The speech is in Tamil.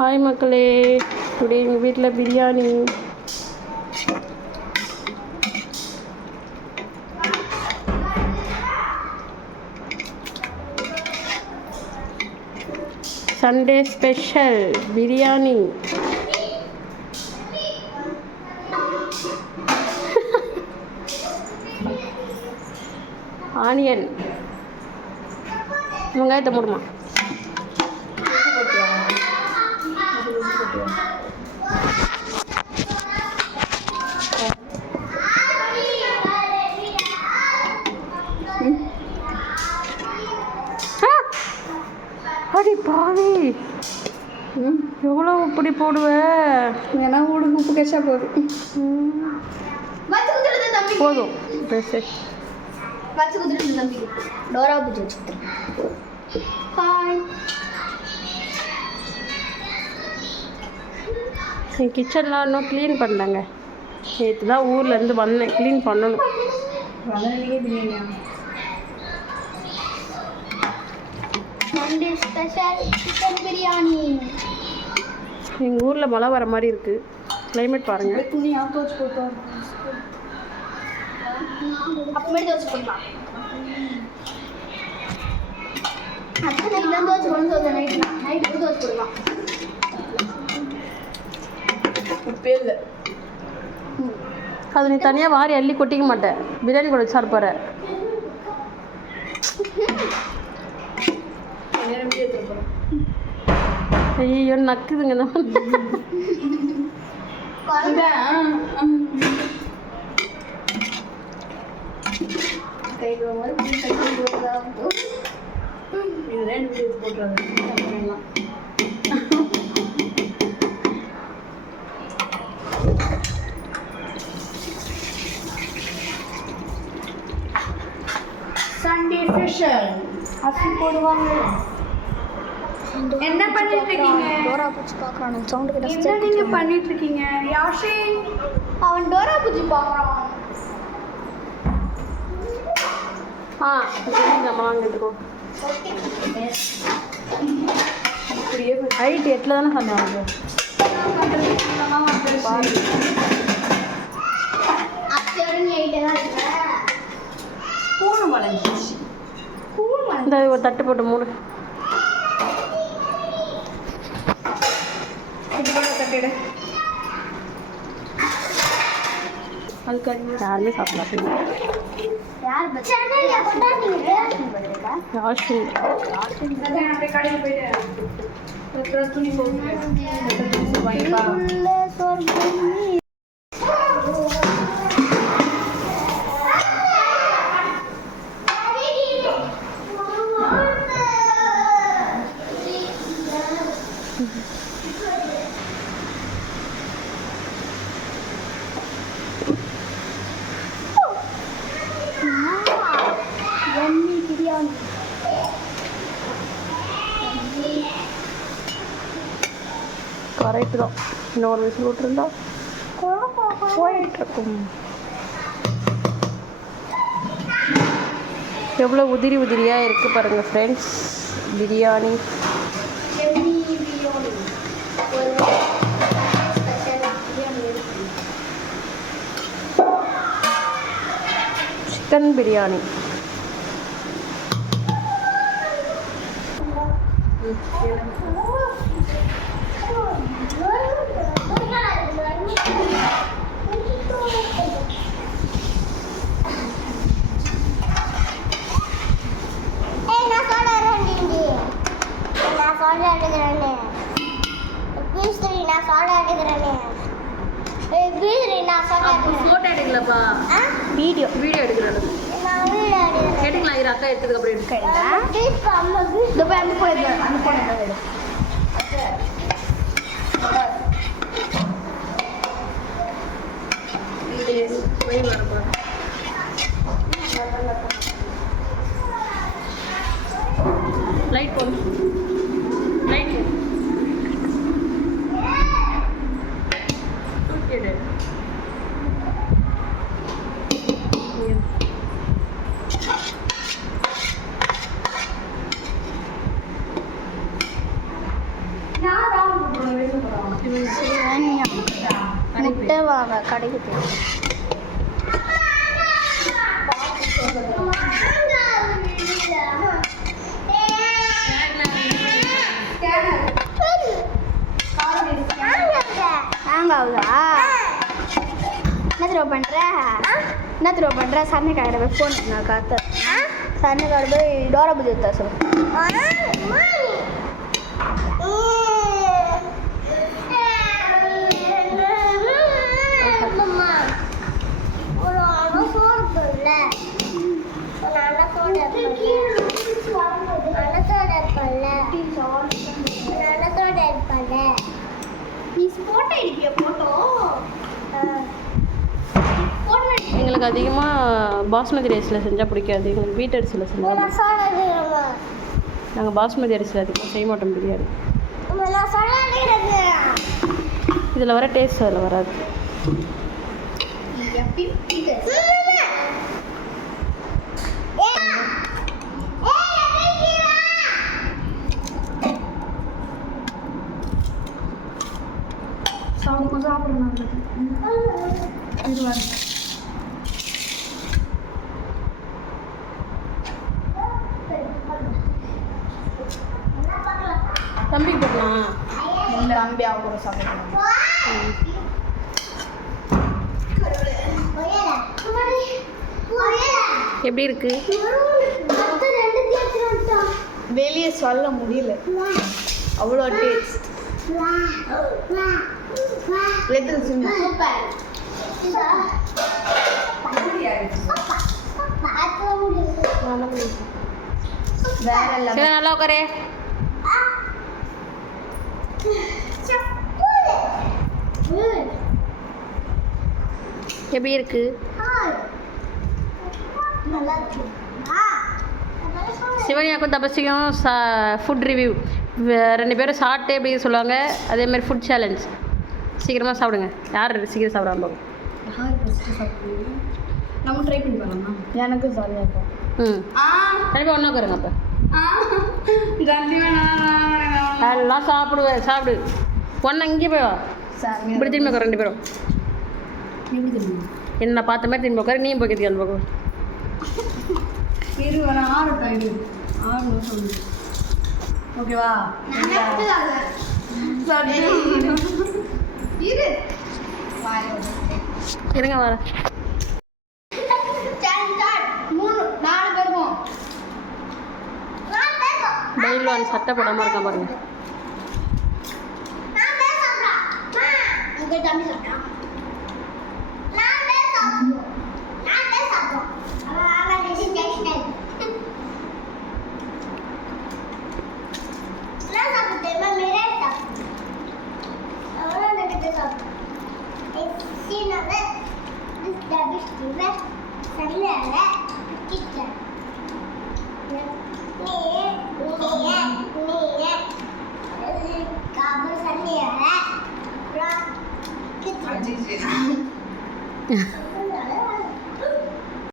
ஹாய் மக்களே, டுடே எங்கள் வீட்டில் biryani. Sunday special biryani. Onion வெங்காயத்தை மூடுமா. அடி பாவி, எவ்வளோ இப்படி போடுவேன்? ஏன்னா ஊடுக்கு உப்பு கச்சா போதும். போதும் பேசு. வச்சு குதிரை தம்பி டோரா பூஜை வச்சுட்டு ஹாய். என் கிச்சன்லாம் இன்னும் க்ளீன் பண்ணலங்க. நேற்று தான் ஊர்லேருந்து வந்தேன், க்ளீன் பண்ணணும். Sunday special chicken biryani. எங்கள் ஊரில் மழை வர மாதிரி இருக்குது. கிளைமேட் பாருங்கள். துணி தோச்சு போட்டு அப்புறமே தோச்சு போடலாம். அத்தனை தான் தோச்சு போடணும். நைட்டு தோச்சு போடலாம். உப்பே இல்லை. அது நீ தனியாக வாரி அள்ளி கொட்டிக்க மாட்டேன். பிரியாணி கூட வச்சு சாப்பிட்ற. ஐயோ நக்குதுங்க. சண்டே ஸ்பெஷல் அசி போடுவாங்க. என்ன பண்ணிட்டு இருக்கீங்க? டோரா பூச்சி பார்க்கறான். சவுண்ட் கிட்ட என்ன நீங்க பண்ணிட்டு இருக்கீங்க? யாஷின் அவன் டோரா பூச்சி பார்க்கறான். வாங்கிட்டுக்கோ. ஹைட் எட்டில் தானே சொன்னாங்க. இந்த ஒரு தட்டு போட்டு மூணு யாருமே சாப்பிடலாம். கரெக்டு தான். இன்னொரு விசில் விட்டுருந்தா போயிட்டுருக்கும். எவ்வளோ உதிரி உதிரியாக இருக்குது பாருங்கள் friends. Biryani chicken biryani. Video எடுக்கிறேன். கேட்டுக்கலாம். இரு, அக்கா எடுத்ததுக்கு அப்புறம் லைட் போடு. லைட் தூக்கிடு. நான் என்ன த்ரோ பண்ணுற சன்னை கடையில் போய் ஃபோன் நான் காத்த சன்னை கடை போய் டோரா பூஜை எடுத்தா சொல்லு எங்களுக்கு அதிகமாக பாஸ்மதி ரைஸில் செஞ்சால் பிடிக்காது. எங்களுக்கு வீட்டு அரிசியில் செஞ்சால் நாங்கள் பாஸ்மதி அரிசியில் அதிகமாக செய்ய மாட்டோம் பிரியாணி. இதில் வர டேஸ்ட் அதில் வராது. தம்பி போடலாம் இல்லை தம்பி அவங்க சாப்பிடலாம். எப்படி இருக்கு? வெளியே சொல்ல முடியல, அவ்வளோ டேஸ்ட். சரி நல்லா உட்காரு. எப்படி இருக்கு? சிவனியாக்கும் தபசிக்கும் ஃபுட் ரிவ்யூ. 2 பேரும் சாப்பிட்டு எப்படி சொல்லுவாங்க. அதேமாதிரி ஃபுட் சேலஞ்ச். சீக்கிரமாக சாப்பிடுங்க. யார் சீக்கிரம் சாப்பிடாம போகும்? நம்ம ட்ரை பண்ணி பண்ணலாமா? எனக்கு ஜாலியாக இருக்கும். கண்டிப்பாக ஒன்றா உட்காருங்க. அப்போ எல்லாம் சாப்பிடுவேன். சாப்பிடு. ஒன்றா இங்கே போய் வா. இப்படி திரும்பி உட்கார 2 பேரும். என்ன பார்த்த மாதிரி திரும்பி உட்காரு. நீயும் போய் அந்த பக்கம். ஓகேவா? இருங்க வர. 4 பேருக்கும் பைல்வான் சட்டை போடாமல் இருக்கான் பாருங்க.